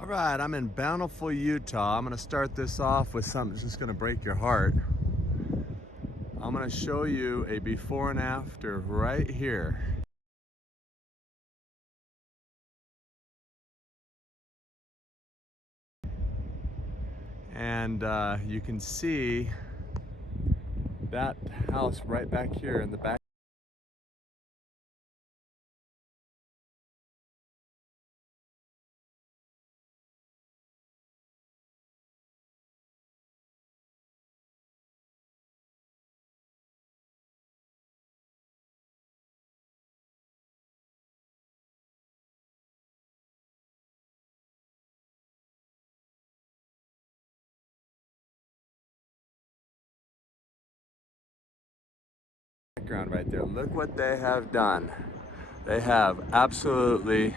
All right, I'm in Bountiful, Utah. I'm gonna start this off with something that's just gonna break your heart. I'm gonna show you a before and after right here. And you can see that house right back here in the back. Background right there. Look what they have done. They have absolutely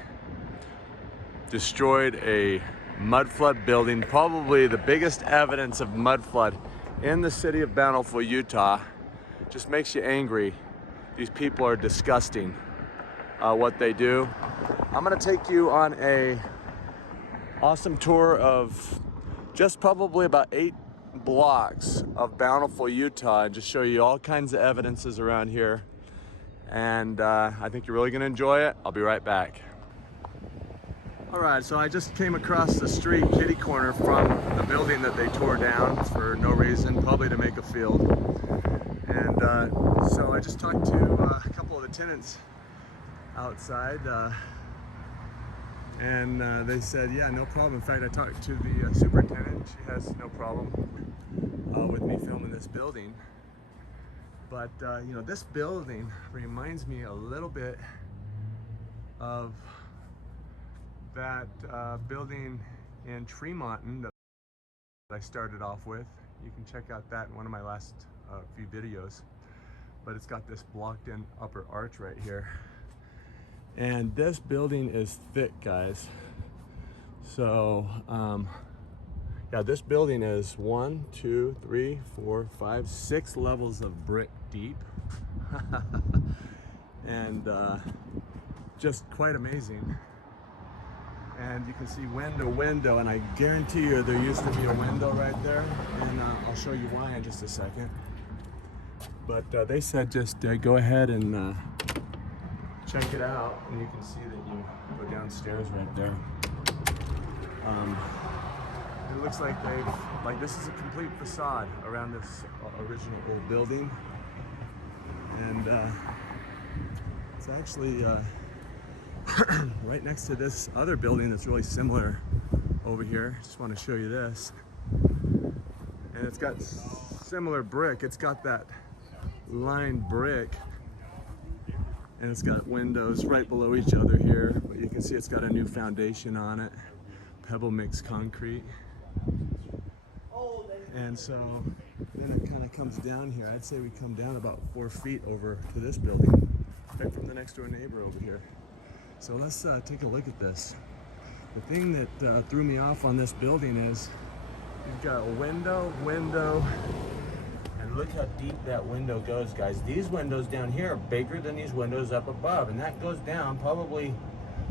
destroyed a mudflood building, probably the biggest evidence of mudflood in the city of Bountiful, Utah. Just makes you angry. These people are disgusting, what they do. I'm gonna take you on a awesome tour of just probably about 8 blocks of Bountiful, Utah, and just show you all kinds of evidences around here. And I think you're really gonna enjoy it. I'll be right back. All right, so I just came across the street kitty corner from the building that they tore down for no reason, probably to make a field. And so I just talked to a couple of the tenants outside, and they said, yeah, no problem. In fact, I talked to the superintendent. She has no problem with me filming this building. But you know, this building reminds me a little bit of that building in Tremont that I started off with. You can check out that in one of my last few videos. But it's got this blocked in upper arch right here. And this building is thick, guys. So yeah, this building is 1, 2, 3, 4, 5, 6 levels of brick deep. And just quite amazing. And you can see window, and I guarantee you there used to be a window right there, and I'll show you why in just a second. But they said just go ahead and check it out, and you can see that you go downstairs right there. It looks like this is a complete facade around this original old building, and it's actually right next to this other building that's really similar over here. Just want to show you this. And it's got similar brick. It's got that lined brick, and it's got windows right below each other here. But you can see it's got a new foundation on it, pebble mix concrete. And so then it kind of comes down here. I'd say we come down about 4 feet over to this building, right from the next door neighbor over here. So let's take a look at this. The thing that threw me off on this building is you've got a window, and look how deep that window goes, guys. These windows down here are bigger than these windows up above, and that goes down probably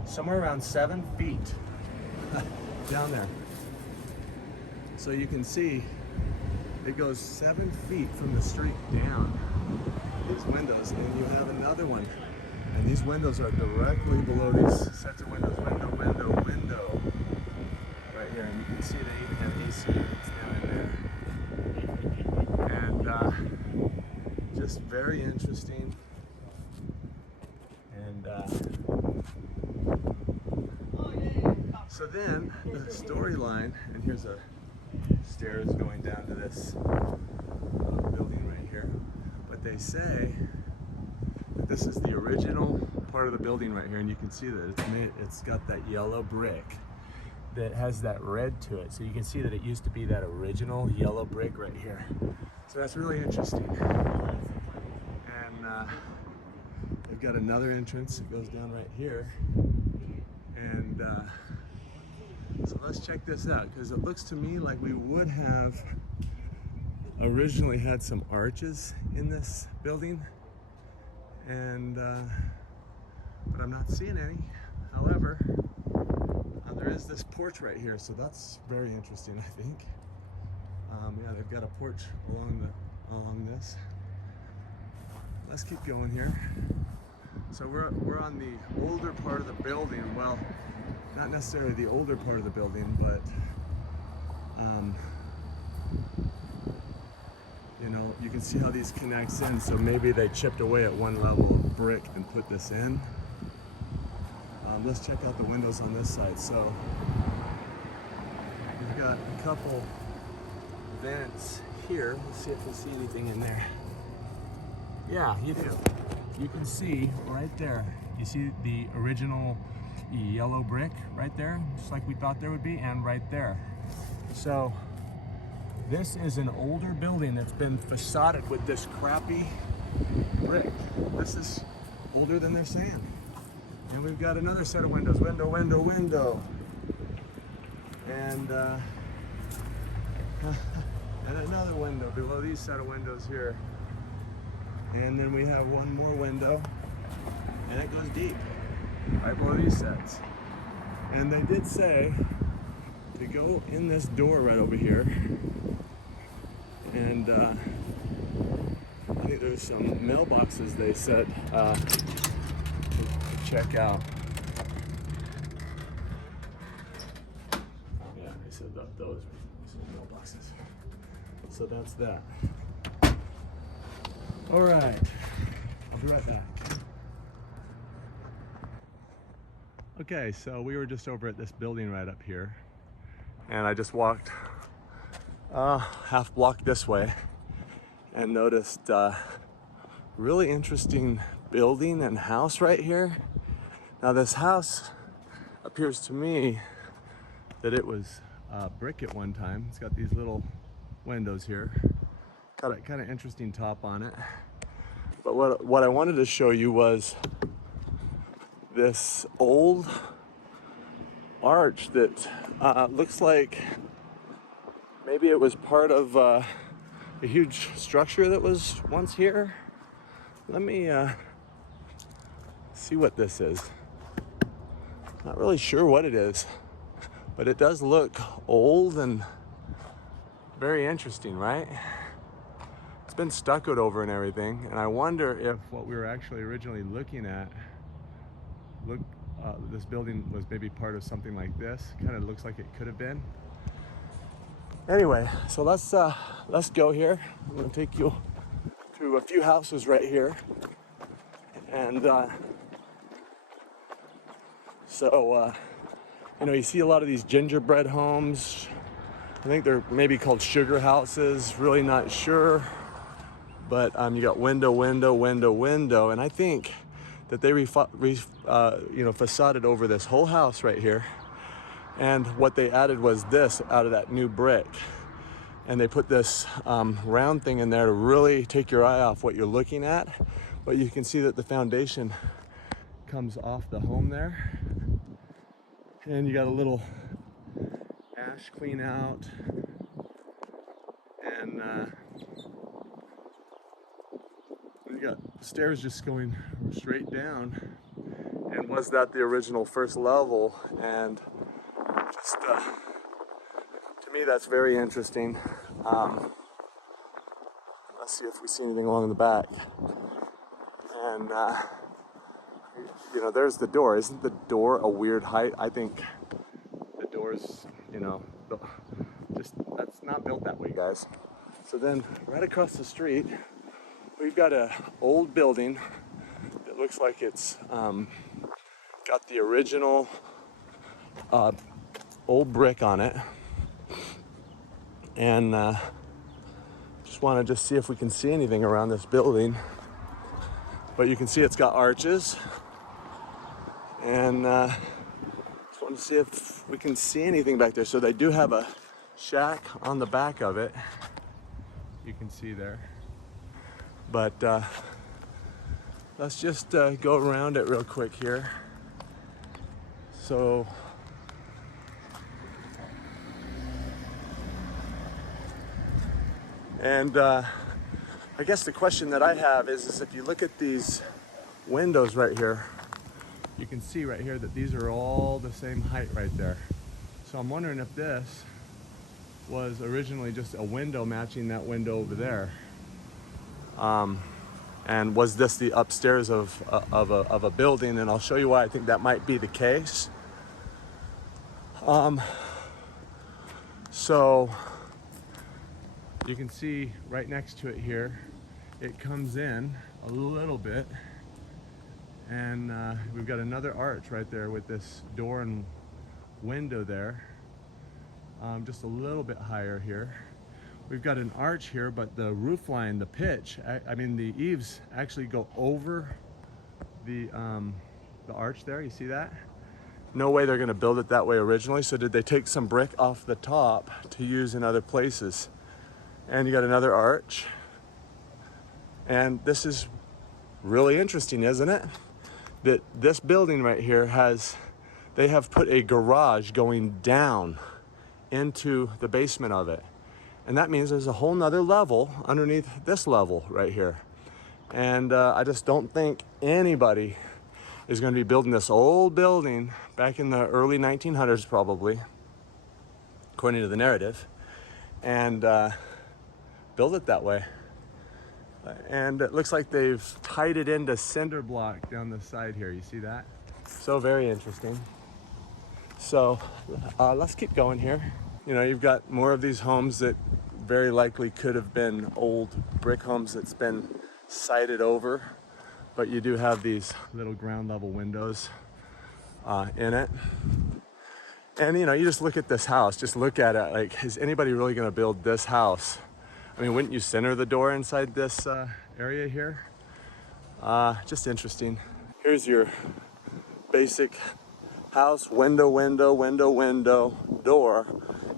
somewhere around 7 feet down there. So you can see it goes 7 feet from the street down, these windows, and you have another one. And these windows are directly below these sets of windows. Window. Right here. And you can see they even have AC units down in there. And just very interesting. And so then the storyline, and here's a stairs going down to this building right here. But they say this is the original part of the building right here, and you can see that it's got that yellow brick that has that red to it. So you can see that it used to be that original yellow brick right here. So that's really interesting. And they've got another entrance that goes down right here. And so let's check this out, because it looks to me like we would have originally had some arches in this building. And but I'm not seeing any. However, there is this porch right here, so that's very interesting, I think. Yeah, they've got a porch along this. Let's keep going here. So we're on the older part of the building. Well, not necessarily the older part of the building, but you know, you can see how these connects in. So maybe they chipped away at one level of brick and put this in. Let's check out the windows on this side. So we've got a couple vents here. Let's see if we see anything in there. Yeah, you do. You can see right there. You see the original yellow brick right there, just like we thought there would be, and right there. So this is an older building that's been facaded with this crappy brick. This is older than they're saying. And we've got another set of windows. Window, window, window. And and another window below these set of windows here. And then we have one more window, and it goes deep, right below these sets. And they did say to go in this door right over here, and I think there's some mailboxes they said to check out. Yeah, they said that those are mailboxes. So that's that. All right, I'll be right back. Okay, so we were just over at this building right up here, and I just walked half block this way and noticed really interesting building and house right here. Now this house appears to me that it was brick at one time. It's got these little windows here. Got a kind of interesting top on it. But what I wanted to show you was this old arch that looks like maybe it was part of a huge structure that was once here. Let me see what this is. Not really sure what it is, but it does look old and very interesting, right? It's been stuccoed over and everything, and I wonder if what we were actually originally looking at, this building was maybe part of something like this. Kind of looks like it could have been. Anyway, so let's go here. I'm gonna take you through a few houses right here, and you know, you see a lot of these gingerbread homes. I think they're maybe called sugar houses. Really not sure. But you got window, window, window, window, and I think that they facaded over this whole house right here. And what they added was this out of that new brick, and they put this round thing in there to really take your eye off what you're looking at. But you can see that the foundation comes off the home there, and you got a little ash clean out, and you got stairs just going straight down. And was that the original first level? And just to me, that's very interesting. Let's see if we see anything along the back. And you know, there's the door. Isn't the door a weird height? I think the door's, you know, just that's not built that way, guys. So then, right across the street, we've got an old building that looks like it's got the original old brick on it, and just want to see if we can see anything around this building. But you can see it's got arches, and just want to see if we can see anything back there. So they do have a shack on the back of it, you can see there. But let's just go around it real quick here. So and I guess the question that I have is if you look at these windows right here, you can see right here that these are all the same height right there. So I'm wondering if this was originally just a window matching that window over there. And was this the upstairs of a building? And I'll show you why I think that might be the case. So you can see right next to it here, it comes in a little bit, and we've got another arch right there with this door and window there, just a little bit higher here. We've got an arch here, but the roof line, the pitch, I mean the eaves actually go over the arch there. You see that? No way they're going to build it that way originally. So did they take some brick off the top to use in other places? And you got another arch. And this is really interesting, isn't it? That this building right here they have put a garage going down into the basement of it. And that means there's a whole nother level underneath this level right here. And I just don't think anybody is going to be building this old building back in the early 1900s, probably, according to the narrative, and build it that way. And it looks like they've tied it into cinder block down the side here. You see that? So very interesting. So let's keep going here. You know, you've got more of these homes that very likely could have been old brick homes that's been sided over, but you do have these little ground level windows in it. And you know, you just look at this house, just look at it like, is anybody really going to build this house? I mean, wouldn't you center the door inside this area here? Just interesting. Here's your basic house, window, door.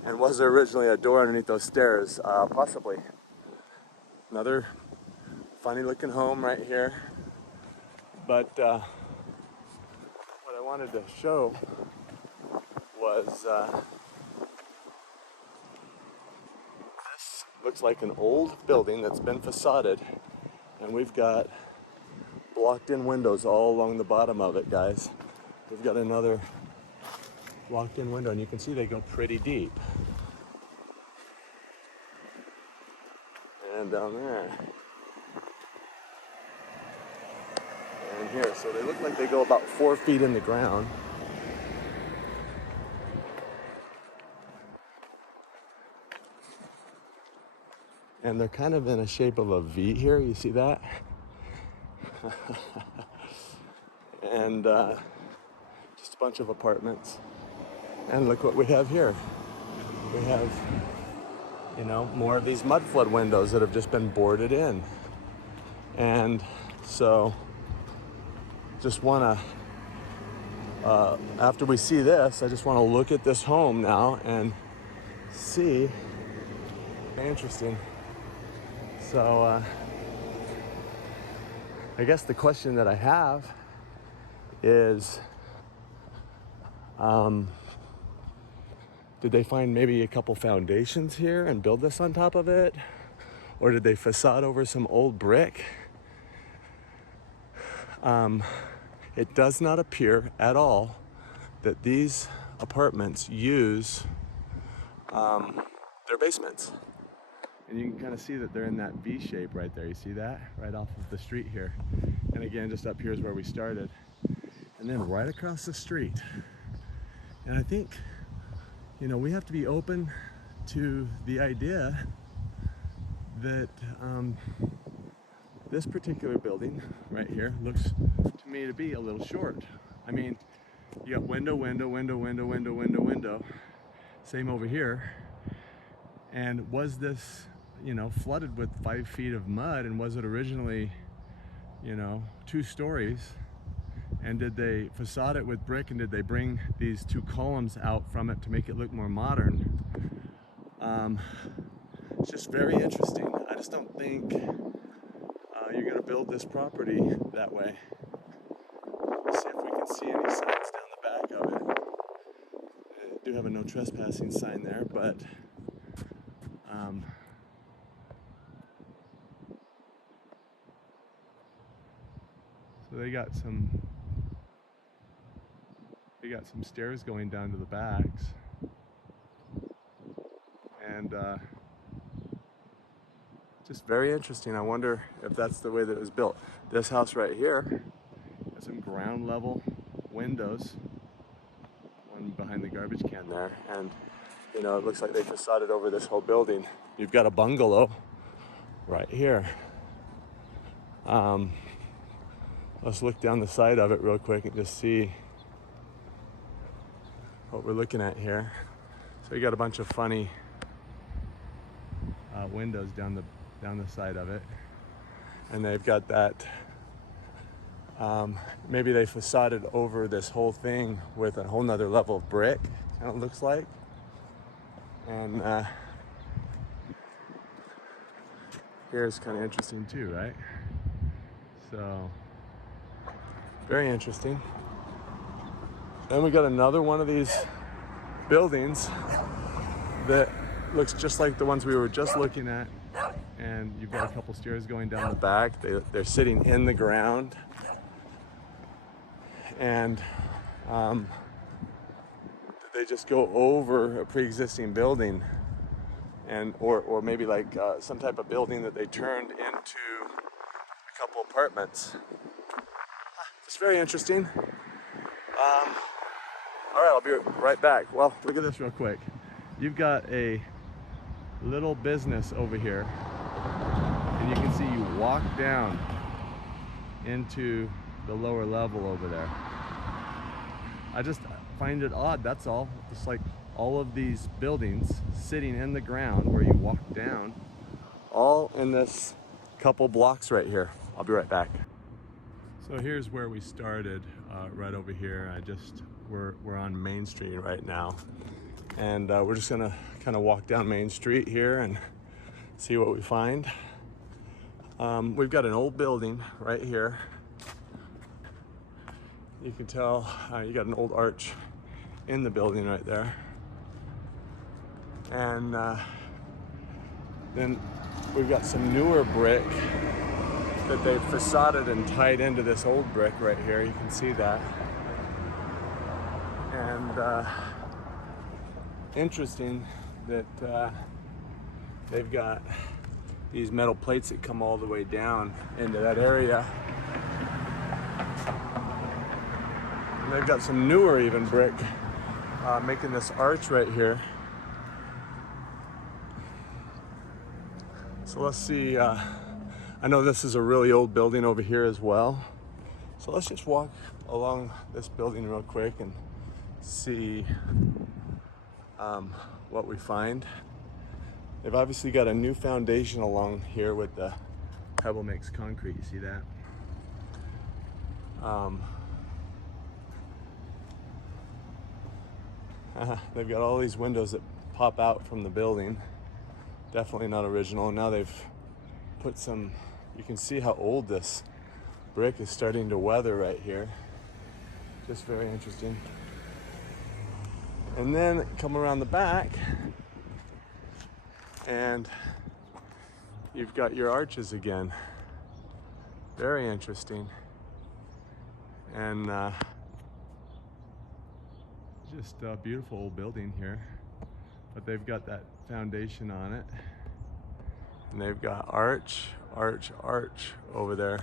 And was there originally a door underneath those stairs? Possibly. Another funny looking home right here. But what I wanted to show was this looks like an old building that's been facaded, and we've got blocked in windows all along the bottom of it, guys. We've got another blocked in window, and you can see they go pretty deep. And down there. And here, so they look like they go about 4 feet in the ground. And they're kind of in a shape of a V here, you see that? And just a bunch of apartments. And look what we have here. We have, you know, more of these mudflood windows that have just been boarded in. And so just want to, after we see this, I just want to look at this home now and see. Interesting. So I guess the question that I have is, did they find maybe a couple foundations here and build this on top of it? Or did they facade over some old brick? It does not appear at all that these apartments use their basements. And you can kind of see that they're in that V shape right there. You see that? Right off of the street here. And again, just up here is where we started. And then right across the street. And I think, you know, we have to be open to the idea that this particular building right here looks to me to be a little short. I mean, you got window. Same over here. And was this, you know, flooded with 5 feet of mud? And was it originally, you know, 2 stories? And did they facade it with brick? And did they bring these 2 columns out from it to make it look more modern? It's just very interesting. I just don't think you're going to build this property that way. Let's see if we can see any signs down the back of it. I do have a no trespassing sign there, but so they got some stairs going down to the backs. And just very interesting. I wonder if that's the way that it was built. This house right here has some ground level windows, one behind the garbage can there, and you know, it looks like they facaded over this whole building. You've got a bungalow right here. Let's look down the side of it real quick and just see what we're looking at here. So you got a bunch of funny windows down the side of it, and they've got that. Maybe they facaded over this whole thing with a whole nother level of brick. Kind of looks like, and here's kind of interesting too, right? So very interesting. Then we got another one of these buildings that looks just like the ones we were just looking at, and you've got a couple stairs going down the back. They're sitting in the ground, and they just go over a pre-existing building, and or maybe like some type of building that they turned into a couple apartments. It's very interesting. All right, I'll be right back. Well, look at this real quick. You've got a little business over here, and you can see you walk down into the lower level over there. I just find it odd, that's all. Just like all of these buildings sitting in the ground where you walk down, all in this couple blocks right here. I'll be right back. So here's where we started, right over here. We're on Main Street right now, and we're just gonna kind of walk down Main Street here and see what we find. We've got an old building right here. You can tell you got an old arch in the building right there, and then we've got some newer brick that they've facaded and tied into this old brick right here. You can see that. And interesting that they've got these metal plates that come all the way down into that area. And they've got some newer even brick making this arch right here. So let's see. I know this is a really old building over here as well. So let's just walk along this building real quick and see what we find. They've obviously got a new foundation along here with the pebble mix concrete. You see that? They've got all these windows that pop out from the building. Definitely not original. And now they've put some, you can see how old this brick is starting to weather right here. Just very interesting. And then come around the back and you've got your arches again. Very interesting. And just a beautiful old building here, but they've got that foundation on it, and they've got arch over there.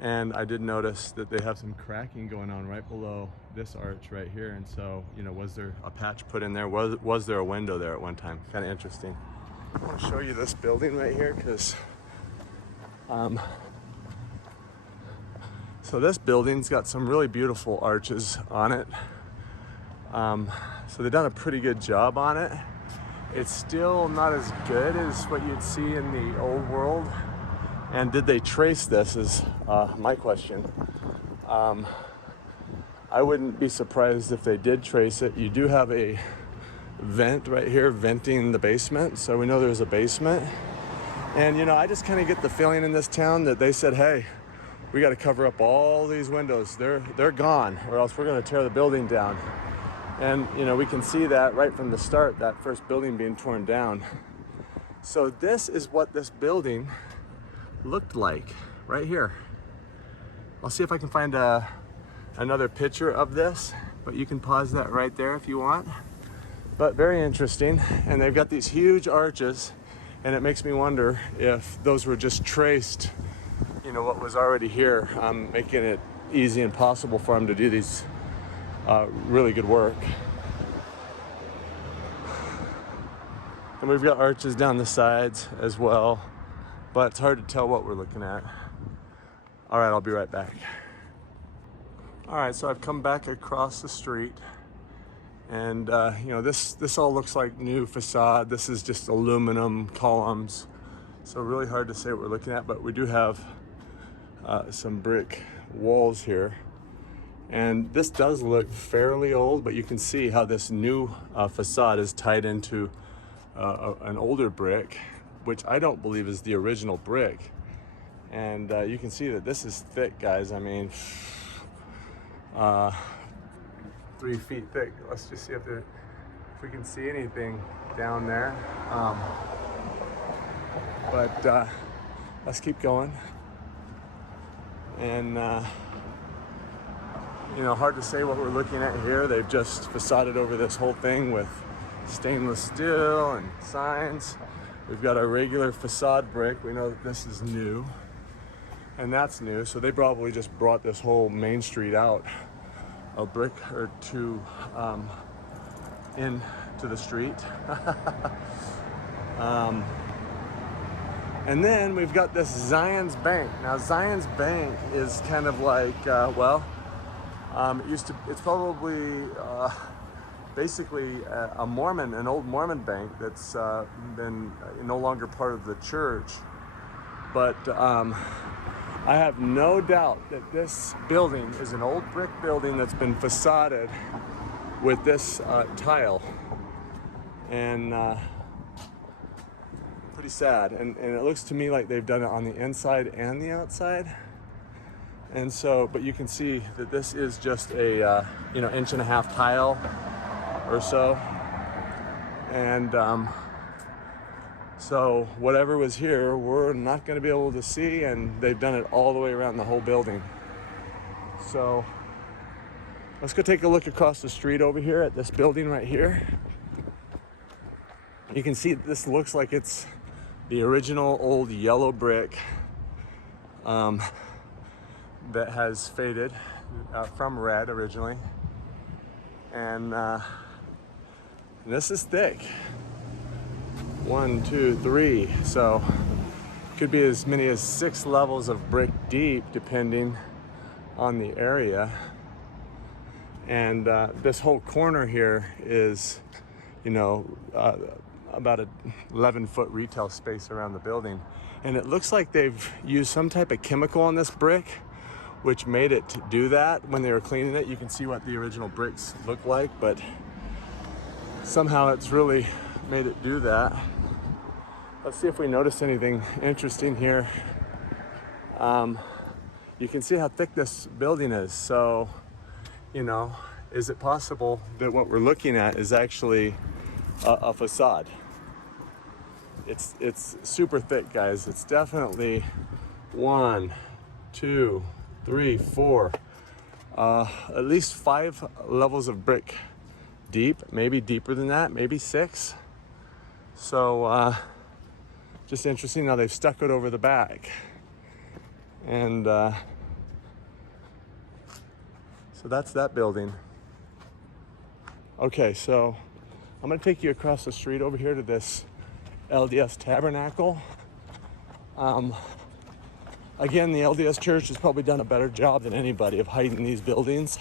And I did notice that they have some cracking going on right below this arch right here. And so, you know, was there a patch put in there? Was there a window there at one time? Kind of interesting. I want to show you this building right here because so this building's got some really beautiful arches on it. So they've done a pretty good job on it. It's still not as good as what you'd see in the old world. And did they trace this is my question. I wouldn't be surprised if they did trace it. You do have a vent right here venting the basement, so we know there's a basement. And you know, I just kind of get the feeling in this town that they said, hey, we got to cover up all these windows. They're gone, or else we're going to tear the building down. And you know, we can see that right from the start, that first building being torn down. So this is what this building looked like right here. I'll see if I can find another picture of this, but you can pause that right there if you want. but very interesting. And they've got these huge arches, and it makes me wonder if those were just traced, you know, what was already here, making it easy and possible for them to do these really good work. And we've got arches down the sides as well, but it's hard to tell what we're looking at. All right, I'll be right back. All right, so I've come back across the street, and you know, this all looks like new facade. This is just aluminum columns, so really hard to say what we're looking at, but we do have some brick walls here. And this does look fairly old, but you can see how this new facade is tied into an older brick, which I don't believe is the original brick. And you can see that this is thick, guys. I mean, 3 feet thick. Let's just see if we can see anything down there. But let's keep going. And you know, hard to say what we're looking at here. They've just facaded over this whole thing with stainless steel and signs. We've got our regular facade brick. We know that this is new, and that's new. So they probably just brought this whole main street out a brick or two into the street. And then we've got this Zion's Bank. Now Zion's Bank is kind of like, it's probably basically an old Mormon bank that's been no longer part of the church. But I have no doubt that this building is an old brick building that's been facaded with this tile. And pretty sad. And it looks to me like they've done it on the inside and the outside. And so, but you can see that this is just a, 1.5-inch tile or so. And so whatever was here, we're not going to be able to see, and they've done it all the way around the whole building. So let's go take a look across the street over here at this building right here. You can see this looks like it's the original old yellow brick that has faded from red originally. And this is thick. 1, 2, 3. So could be as many as 6 levels of brick deep depending on the area. And this whole corner here is, about an 11-foot retail space around the building. And it looks like they've used some type of chemical on this brick, which made it do that. When they were cleaning it, you can see what the original bricks look like, but somehow it's really made it do that. Let's see if we notice anything interesting here. You can see how thick this building is. So, is it possible that what we're looking at is actually a facade? It's super thick, guys. It's definitely 1, 2, 3, 4, at least 5 levels of brick deep, maybe deeper than that, maybe 6. So just interesting how they've stuck it over the back. And so that's that building. Okay, so I'm gonna take you across the street over here to this LDS Tabernacle. Again, the LDS Church has probably done a better job than anybody of hiding these buildings.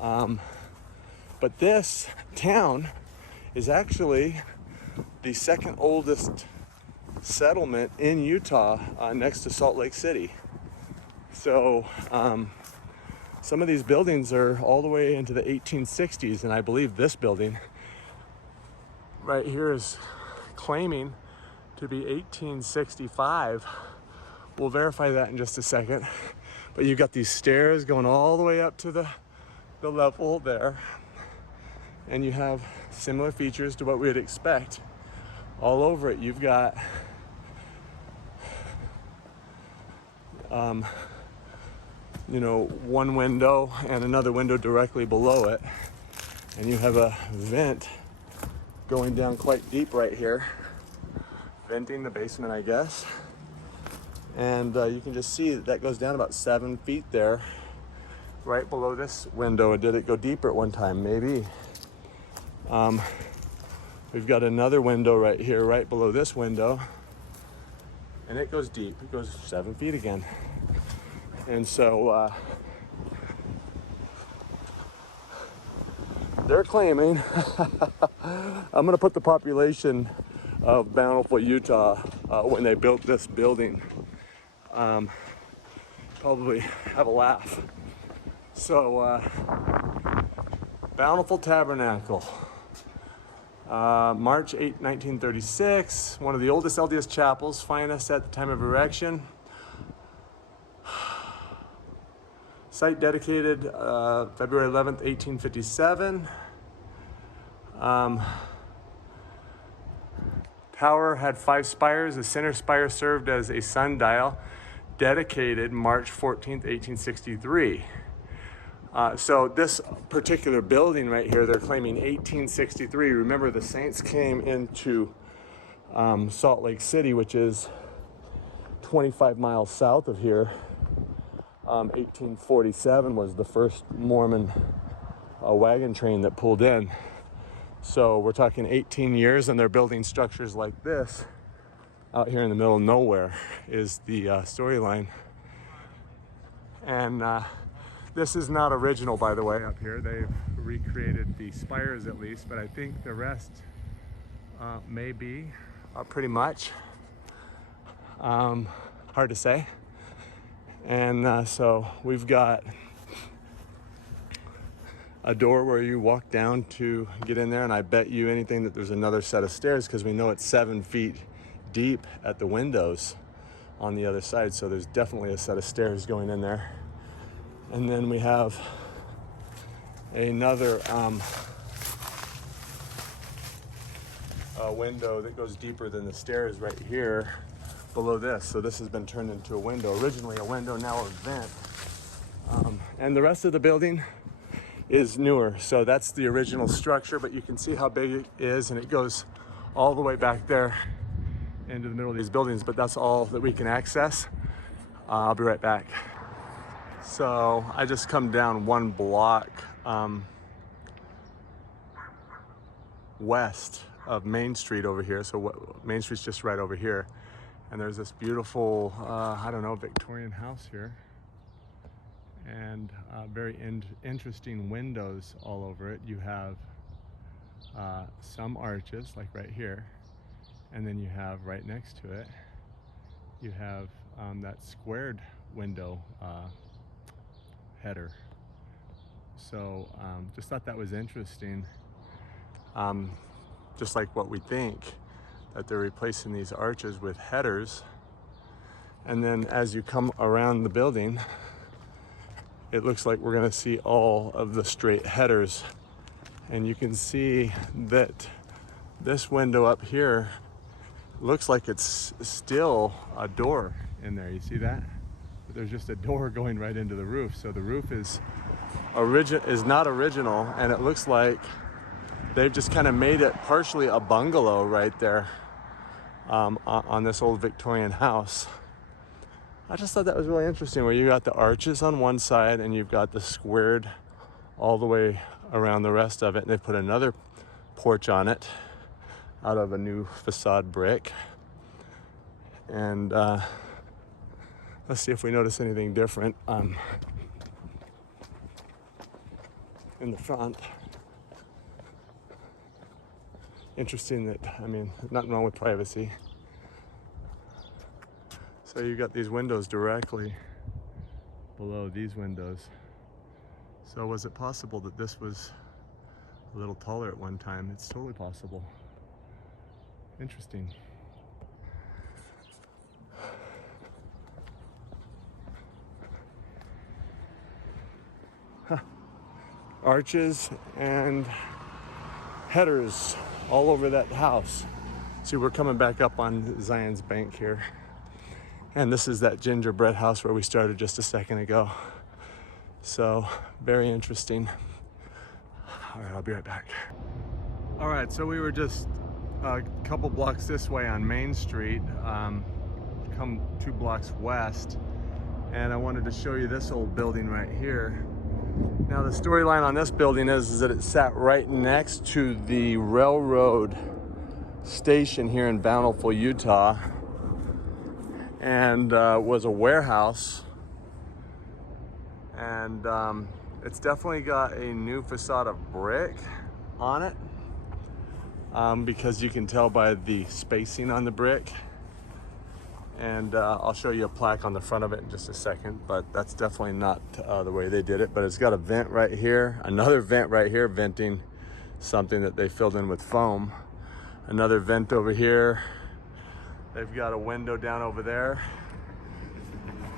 But this town is actually the second oldest settlement in Utah, next to Salt Lake City. So some of these buildings are all the way into the 1860s, and I believe this building right here is claiming to be 1865. We'll verify that in just a second. But you've got these stairs going all the way up to the level there. And you have similar features to what we'd expect all over it. You've got one window and another window directly below it. And you have a vent going down quite deep right here, venting the basement, I guess. And you can just see that goes down about 7 feet there, right below this window. Did it go deeper at one time? Maybe. We've got another window right here, right below this window, and it goes deep. It goes 7 feet again. And so they're claiming, I'm gonna put the population of Bountiful, Utah, when they built this building, probably have a laugh. So, Bountiful Tabernacle, March 8, 1936, one of the oldest LDS chapels, finest at the time of erection. Site dedicated February 11th, 1857. Tower had 5 spires. The center spire served as a sundial. Dedicated March 14th, 1863. So this particular building right here, they're claiming 1863. Remember, the Saints came into Salt Lake City, which is 25 miles south of here. 1847 was the first Mormon wagon train that pulled in. So we're talking 18 years, and they're building structures like this out here in the middle of nowhere is the storyline. And this is not original, by the way, up here. They've recreated the spires at least, but I think the rest may be pretty much. Hard to say. And so we've got a door where you walk down to get in there, and I bet you anything that there's another set of stairs, because we know it's 7 feet deep at the windows on the other side. So there's definitely a set of stairs going in there. And then we have another window that goes deeper than the stairs right here below this. So this has been turned into a window. Originally a window, now a vent. And the rest of the building is newer. So that's the original structure, but you can see how big it is, and it goes all the way back there into the middle of these buildings, but that's all that we can access. I'll be right back. So I just come down 1 block west of Main Street over here. So Main Street's just right over here. And there's this beautiful, I don't know, Victorian house here. And very interesting windows all over it. You have some arches, like right here. And then you have right next to it, you have that squared window header. So just thought that was interesting. Just like what we think, that they're replacing these arches with headers. And then as you come around the building, it looks like we're gonna see all of the straight headers. And you can see that this window up here looks like it's still a door in there. You see that? But there's just a door going right into the roof. So the roof is not original, and it looks like they've just kind of made it partially a bungalow right there on this old Victorian house. I just thought that was really interesting, where you got the arches on one side and you've got the squared all the way around the rest of it. And they put another porch on it out of a new facade brick. And let's see if we notice anything different in the front. Interesting that, I mean, nothing wrong with privacy. So you've got these windows directly below these windows. So was it possible that this was a little taller at one time? It's totally possible. Interesting. Huh. Arches and headers all over that house. See, we're coming back up on Zion's Bank here. And this is that gingerbread house where we started just a second ago. So, very interesting. All right, I'll be right back. All right, so we were just a couple blocks this way on Main Street, come 2 blocks west, and I wanted to show you this old building right here. Now the storyline on this building is that it sat right next to the railroad station here in Bountiful, Utah, and was a warehouse. And it's definitely got a new facade of brick on it, because you can tell by the spacing on the brick. And I'll show you a plaque on the front of it in just a second, but that's definitely not the way they did it. But it's got a vent right here, another vent right here, venting something that they filled in with foam. Another vent over here. They've got a window down over there.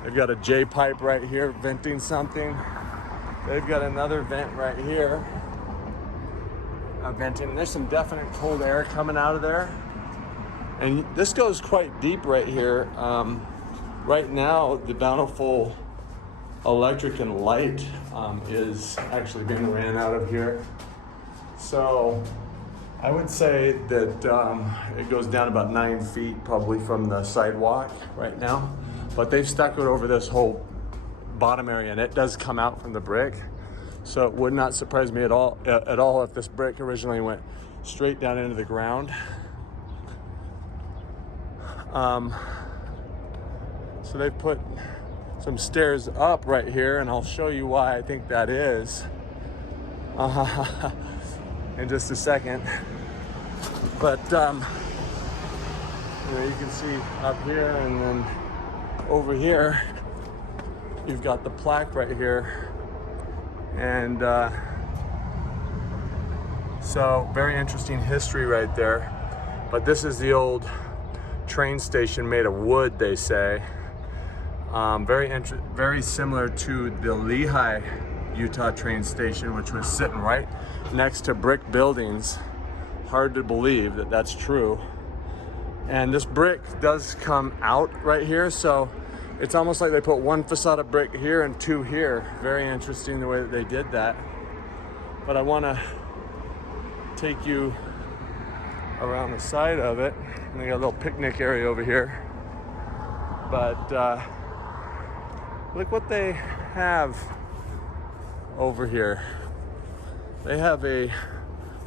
They've got a J-pipe right here, venting something. They've got another vent right here, venting. There's some definite cold air coming out of there. And this goes quite deep right here. Right now, the Bountiful electric and light is actually being ran out of here. So I would say that it goes down about 9 feet probably from the sidewalk right now. But they've stuck it over this whole bottom area, and it does come out from the brick. So it would not surprise me at all if this brick originally went straight down into the ground. So they put some stairs up right here, and I'll show you why I think that is in just a second. But you know, you can see up here, and then over here you've got the plaque right here, and so very interesting history right there. But this is the old train station made of wood, they say. Very similar to the Lehigh, Utah train station, which was sitting right next to brick buildings. Hard to believe that that's true. And this brick does come out right here, so it's almost like they put 1 facade of brick here and 2 here. Very interesting the way that they did that. But I want to take you around the side of it. And they got a little picnic area over here. But look what they have over here. They have a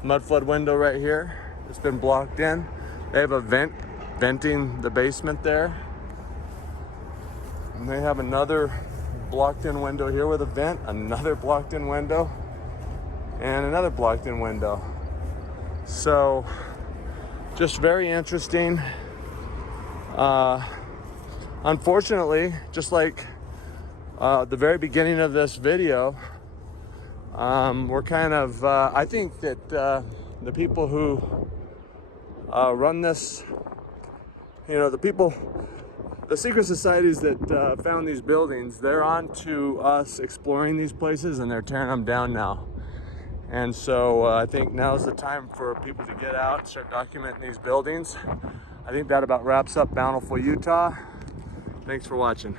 mudflood window right here. It's been blocked in. They have a venting the basement there. And they have another blocked in window here with a vent, another blocked in window, and another blocked in window. So just very interesting. Unfortunately, just like the very beginning of this video, we're kind of, I think that the people who run this, you know, the secret societies that found these buildings, they're on to us exploring these places, and they're tearing them down now. And so I think now's the time for people to get out and start documenting these buildings. I think that about wraps up Bountiful, Utah. Thanks for watching.